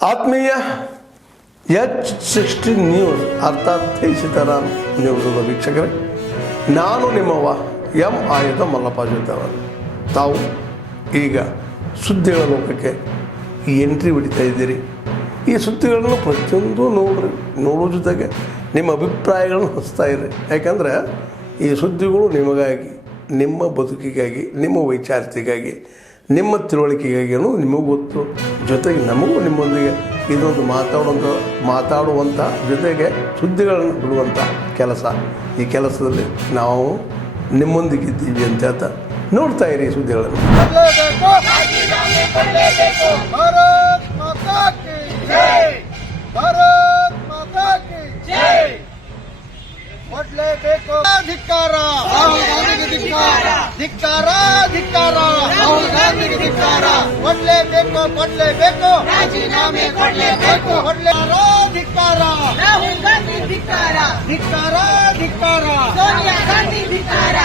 ಆತ್ಮೀಯ H60 news ಅರ್ಥಾತ್ ಸೀತಾರಾಮ್ ನ್ಯೂಸದ ವೀಕ್ಷಕರೇ, ನಾನು ನಿಮ್ಮವ ಎಂ ಆಯುಧ ಮಲ್ಲಪ್ಪ ಜೊತೆವರು. ತಾವು ಈಗ ಸುದ್ದಿಗಳ ಲೋಕಕ್ಕೆ ಎಂಟ್ರಿ ಹೊಡಿತಾ ಇದ್ದೀರಿ. ಈ ಸುದ್ದಿಗಳನ್ನು ಪ್ರತಿಯೊಂದು ನೋಡೋ ಜೊತೆಗೆ ನಿಮ್ಮ ಅಭಿಪ್ರಾಯಗಳನ್ನು ಹಚ್ತಾ ಇರಿ. ಯಾಕಂದರೆ ಈ ಸುದ್ದಿಗಳು ನಿಮಗಾಗಿ, ನಿಮ್ಮ ಬದುಕಿಗಾಗಿ, ನಿಮ್ಮ ವೈಚಾರಿಕೆಗಾಗಿ, ನಿಮ್ಮ ತಿಳುವಳಿಕೆಗಾಗಿಯೂ ನಿಮಗೂ ಗೊತ್ತು. ಜೊತೆಗೆ ನಮಗೂ ನಿಮ್ಮೊಂದಿಗೆ ಇದೊಂದು ಮಾತಾಡುವಂಥ ಜೊತೆಗೆ ಸುದ್ದಿಗಳನ್ನು ಬಿಡುವಂಥ ಕೆಲಸ. ಈ ಕೆಲಸದಲ್ಲಿ ನಾವು ನಿಮ್ಮೊಂದಿಗಿದ್ದೀವಿ ಅಂತ ಹೇಳ್ತಾ ನೋಡ್ತಾ ಇರಿ ಸುದ್ದಿಗಳನ್ನು. ಕೊಡ್ಲೇಬೇಕು ಧಿಕ್ಕಾರ, ರಾಹುಲ್ ಗಾಂಧಿಗೆ ಧಿಕ್ಕಾರ, ಧಿಕ್ಕಾರ ಧಿಕ್ಕಾರ, ರಾಹುಲ್ ಗಾಂಧಿಗೆ ಧಿಕ್ಕಾರ. ಕೊಡ್ಲೇಬೇಕು ರಾಜೀನಾಮೆ ಕೊಡ್ಲೇಬೇಕು, ಧಿಕ್ಕಾರ, ರಾಹುಲ್ ಗಾಂಧಿ ಧಿಕ್ಕಾರ, ಧಿಕ್ಕಾರ ಧಿಕ್ಕಾರ, ಸೋನಿಯಾ ಗಾಂಧಿ ಧಿಕ್ಕಾರ.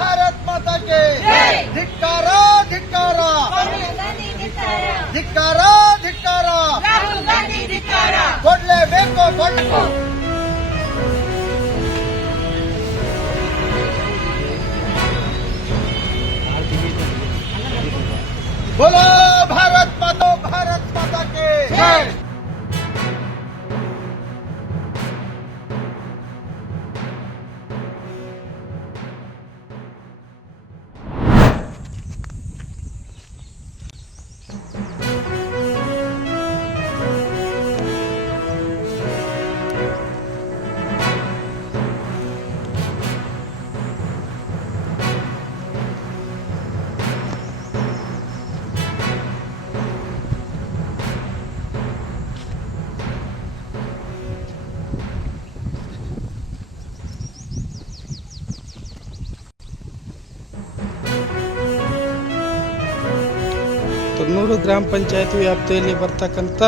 ಭಾರತ್ ಮಾತಾ ಕೆ ಧಿಕ್ಕಾರ, ಧಿಕ್ಕಾರ, ಧಿಕ್ಕಾರ ಧಿಕ್ಕಾರ, ರಾಹುಲ್ ಗಾಂಧಿ ಧಿಕ್ಕಾರ. ಕೊಡ್ಲೇಬೇಕು. बोलो भारत माता के जय. ತುನ್ನೂರು ಗ್ರಾಮ ಪಂಚಾಯತ್ ವ್ಯಾಪ್ತಿಯಲ್ಲಿ ಬರ್ತಕ್ಕಂಥ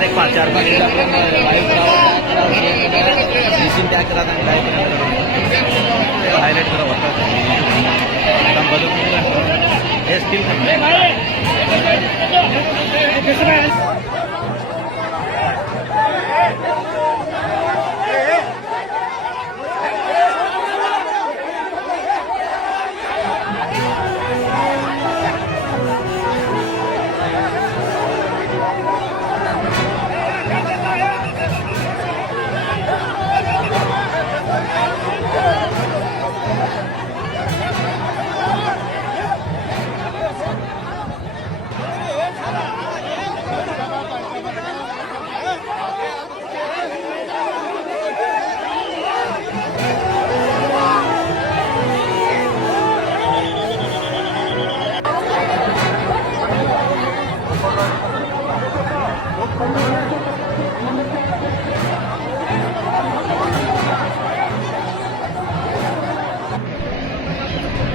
देख 5-4 बार हाईलाइट करा होता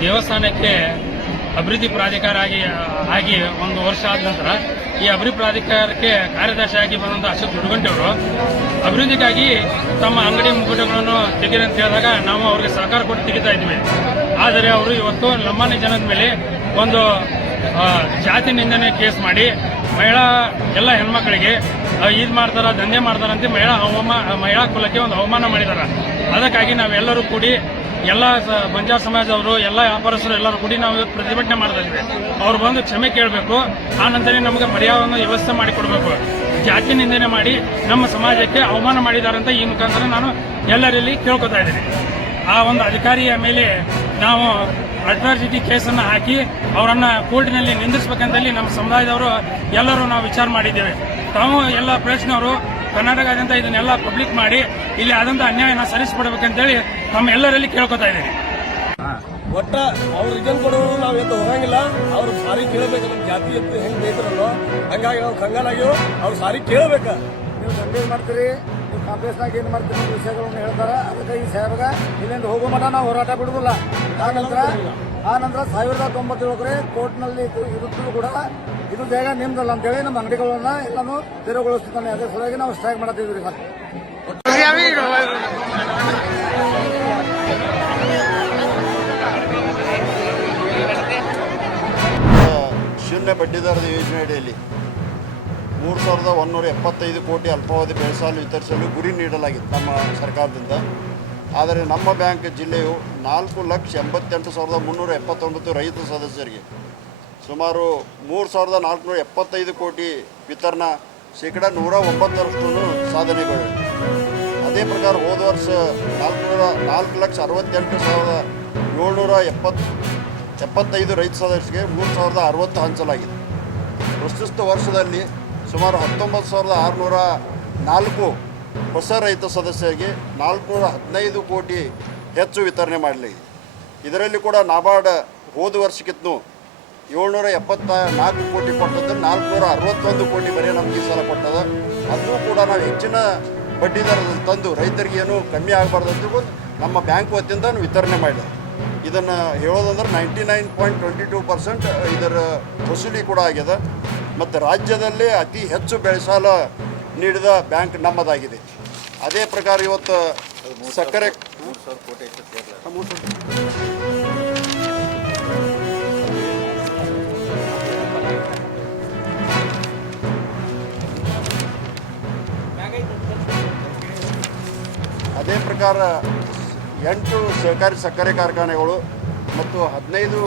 ದೇವಸ್ಥಾನಕ್ಕೆ ಅಭಿವೃದ್ಧಿ ಪ್ರಾಧಿಕಾರ ಆಗಿ ಒಂದು ವರ್ಷ ಆದ ನಂತರ ಈ ಅಭಿವೃದ್ಧಿ ಪ್ರಾಧಿಕಾರಕ್ಕೆ ಕಾರ್ಯದರ್ಶಿಯಾಗಿ ಬಂದಂಥ ಅಶೋಕ್ ದುಡ್ಗಂಟೆ ಅವರು ಅಭಿವೃದ್ಧಿಗಾಗಿ ತಮ್ಮ ಅಂಗಡಿ ಮುಗ್ಗಟ್ಟುಗಳನ್ನು ತೆಗೆದು ಅಂತ ಹೇಳಿದಾಗ ನಾವು ಅವರಿಗೆ ಸಹಕಾರ ಕೊಟ್ಟು ತೆಗಿತಾ ಇದ್ವಿ. ಆದರೆ ಅವರು ಇವತ್ತು ಲಂಬಾಣಿ ಜನದ ಮೇಲೆ ಒಂದು ಜಾತಿ ನಿಂದನೆ ಕೇಸ್ ಮಾಡಿ ಎಲ್ಲ ಹೆಣ್ಮಕ್ಳಿಗೆ ಇದು ಮಾಡ್ತಾರ, ದಂಧೆ ಮಾಡ್ತಾರಂತೆ ಮಹಿಳಾ ಕುಲಕ್ಕೆ ಒಂದು ಅವಮಾನ ಮಾಡಿದಾರ. ಅದಕ್ಕಾಗಿ ನಾವೆಲ್ಲರೂ ಕೂಡಿ ಬಂಜಾರ ಸಮಾಜದವರು ಎಲ್ಲ ವ್ಯಾಪಾರಸ್ಥರು ಎಲ್ಲರೂ ಕೂಡಿ ನಾವು ಇವತ್ತು ಪ್ರತಿಭಟನೆ ಮಾಡ್ತಾ ಇದ್ವಿ. ಅವ್ರು ಬಂದು ಕ್ಷಮೆ ಕೇಳಬೇಕು, ಆ ನಂತರ ನಮಗೆ ಪರ್ಯಾಯವನ್ನು ವ್ಯವಸ್ಥೆ ಮಾಡಿಕೊಡ್ಬೇಕು. ಜಾತಿ ನಿಂದನೆ ಮಾಡಿ ನಮ್ಮ ಸಮಾಜಕ್ಕೆ ಅವಮಾನ ಮಾಡಿದಾರಂತ ಈ ಮುಖಾಂತರ ನಾನು ಎಲ್ಲರಲ್ಲಿ ಕೇಳ್ಕೊತಾ ಇದ್ದೀನಿ. ಆ ಒಂದು ಅಧಿಕಾರಿಯ ಮೇಲೆ ನಾವು ಅಟ್ರಾಸಿಟಿ ಕೇಸನ್ನು ಹಾಕಿ ಅವರನ್ನ ಕೋರ್ಟಿನಲ್ಲಿ ನಿಂದಿಸಬೇಕಂತೇಳಿ ನಮ್ಮ ಸಮುದಾಯದವರು ಎಲ್ಲರೂ ನಾವು ವಿಚಾರ ಮಾಡಿದ್ದೇವೆ. ತಾವು ಎಲ್ಲ ಪ್ರೆಸ್ನವರು ಕರ್ನಾಟಕದಾದ್ಯಂತ ಇದನ್ನೆಲ್ಲ ಪಬ್ಲಿಕ್ ಮಾಡಿ ಇಲ್ಲಿ ಆದಂತ ಅನ್ಯಾಯನ ಸರಿಸಿಬಿಡಬೇಕಂತೇಳಿ ನಮ್ಮ ಎಲ್ಲರಲ್ಲಿ ಕೇಳ್ಕೊತಾ ಇದ್ದೀನಿ. ಒಟ್ಟ ಅವ್ರ ರಿಜನ್ ಕೊಡೋರು ನಾವು ಎದ್ದು ಹೋಗಂಗಿಲ್ಲ. ಅವ್ರು ಸಾರಿ ಕೇಳಬೇಕು. ನಮ್ಮ ಜಾತಿ ಎತ್ತು ಹೆಂಗ್ ಬೇಯ್ತಾರಲ್ಲೋ ಹಂಗಾಗಿ ನಾವು ಕಂಗಾಲಾಗ್ಯೋ. ಅವ್ರು ಸಾರಿ ಕೇಳಬೇಕ. ನೀವು ದಂಧೆ ಮಾಡ್ತೀರಿ, ನೀವು ಕಾಂಗ್ರೆಸ್ನಾಗ ಏನು ಮಾಡ್ತೀರಿ ವಿಷಯಗಳನ್ನು ಹೇಳ್ತಾರೆ. ಅದಕ್ಕೆ ಈ ಸಾಹೇಬ್ಗ ಇಲ್ಲಿಂದ ಹೋಗೋ ಮಠ ನಾವು ಹೋರಾಟ ಬಿಡುವುದಿಲ್ಲ. ಆ ನಂತರ 1997 ಕೋರ್ಟ್ನಲ್ಲಿ ಇರುತ್ತೂ ಕೂಡ ಇದು ಜಾಗ ನಿಮ್ದಲ್ಲ ಅಂತೇಳಿ ನಮ್ಮ ಅಂಗಡಿಗಳನ್ನ ಎಲ್ಲಾನು ತೆರವುಗೊಳಿಸ್ತಾನೆ. ಅದ್ರ ಸಲುವಾಗಿ ನಾವು ಸ್ಟ್ರೈಕ್ ಮಾಡತ್ತಿದ್ವಿ. ಶೂನ್ಯ ಬಡ್ಡಿದರದ ಯೋಜನೆ ಅಡಿಯಲ್ಲಿ 3,175 ಕೋಟಿ ಅಲ್ಪಾವಧಿ ಬೆಳೆಸಾಲು ವಿತರಿಸಲು ಗುರಿ ನೀಡಲಾಗಿತ್ತು ನಮ್ಮ ಸರ್ಕಾರದಿಂದ. ಆದರೆ ನಮ್ಮ ಬ್ಯಾಂಕ್ ಜಿಲ್ಲೆಯು 4,88,379 ರೈತ ಸದಸ್ಯರಿಗೆ ಸುಮಾರು 3,475 ಕೋಟಿ ವಿತರಣಾ ಶೇಕಡಾ 109% ಸಾಧನೆಗಳು. ಅದೇ ಪ್ರಕಾರ ಹೋದ ವರ್ಷ 4,68,775 ರೈತ ಸದಸ್ಯರಿಗೆ 3,060 ಹಂಚಲಾಗಿದೆ. ಪ್ರಸ್ತುತ ವರ್ಷದಲ್ಲಿ ಸುಮಾರು 19,604 ಹೊಸ ರೈತ ಸದಸ್ಯರಿಗೆ 415 ಕೋಟಿ ಹೆಚ್ಚು ವಿತರಣೆ ಮಾಡಲಾಗಿದೆ. ಇದರಲ್ಲಿ ಕೂಡ ನಾಬಾರ್ಡ್ ಹೋದ ವರ್ಷಕ್ಕಿಂತ 774 ಕೋಟಿ ಕೊಟ್ಟದ್ದು 461 ಕೋಟಿ ಬರೀ ನಮಗೆ ಈ ಸಲ ಕೊಟ್ಟದ. ಅದೂ ಕೂಡ ನಾವು ಹೆಚ್ಚಿನ ಬಡ್ಡಿ ದರದಲ್ಲಿ ತಂದು ರೈತರಿಗೆ ಏನು ಕಮ್ಮಿ ಆಗಬಾರ್ದು ಅಂತ ನಮ್ಮ ಬ್ಯಾಂಕ್ ವತಿಯಿಂದ ವಿತರಣೆ ಮಾಡಿದೆ. ಇದನ್ನು ಹೇಳೋದಂದ್ರೆ 99.22% ಇದರ ವಸೂಲಿ ಕೂಡ ಆಗಿದೆ. ಮತ್ತು ರಾಜ್ಯದಲ್ಲೇ ಅತಿ ಹೆಚ್ಚು ಬೆಳೆಸಾಲ ನೀಡಿದ ಬ್ಯಾಂಕ್ ನಮ್ಮದಾಗಿದೆ. ಅದೇ ಪ್ರಕಾರ ಇವತ್ತು ಸಕ್ಕರೆ ಅದೇ ಪ್ರಕಾರ 8 ಸಹಕಾರಿ ಸಕ್ಕರೆ ಕಾರ್ಖಾನೆಗಳು ಮತ್ತು 15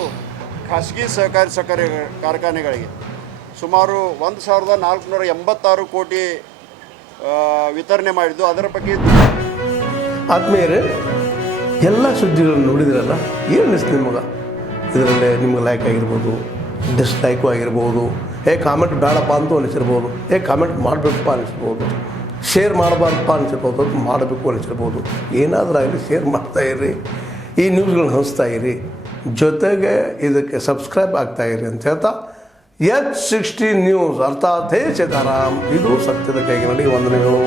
ಖಾಸಗಿ ಸಹಕಾರಿ ಸಕ್ಕರೆ ಕಾರ್ಖಾನೆಗಳಿಗೆ ಸುಮಾರು 1,486 ಕೋಟಿ ವಿತರಣೆ ಮಾಡಿದ್ದು. ಅದರ ಬಗ್ಗೆ ಆದ್ಮೇಲೆ ಎಲ್ಲ ಸುದ್ದಿಗಳನ್ನು ನೋಡಿದ್ರಲ್ಲ, ಏನು ಅನಿಸ್ತು ನಿಮಗೆ? ಇದರಲ್ಲೇ ನಿಮ್ಗೆ ಲೈಕ್ ಆಗಿರ್ಬೋದು, ಡಿಸ್ಲೈಕು ಆಗಿರ್ಬೋದು, ಕಾಮೆಂಟ್ ಬೇಡಪ್ಪ ಅಂತೂ ಅನಿಸಿರ್ಬೋದು, ಕಾಮೆಂಟ್ ಮಾಡಬೇಕಪ್ಪ ಅನಿಸ್ಬೋದು, ಶೇರ್ ಮಾಡಬಾರ್ದಪ್ಪ ಅನಿಸಿರ್ಬೋದು, ಅದು ಮಾಡಬೇಕು ಅನಿಸಿರ್ಬೋದು. ಏನಾದರೂ ಆಗಲಿ ಶೇರ್ ಮಾಡ್ತಾಯಿರಿ, ಈ ನ್ಯೂಸ್ಗಳನ್ನ ಹಂಚ್ತಾ ಇರಿ, ಜೊತೆಗೆ ಇದಕ್ಕೆ ಸಬ್ಸ್ಕ್ರೈಬ್ ಆಗ್ತಾಯಿರಿ ಅಂತ ಹೇಳ್ತಾ H60 ನ್ಯೂಸ್ ಅರ್ಥಾತ್ ಹೇ ಸೀತಾರಾಮ್, ಇದು ಸತ್ಯದ ಕೈಗೆ ನಡಿ. ವಂದನೆಗಳು.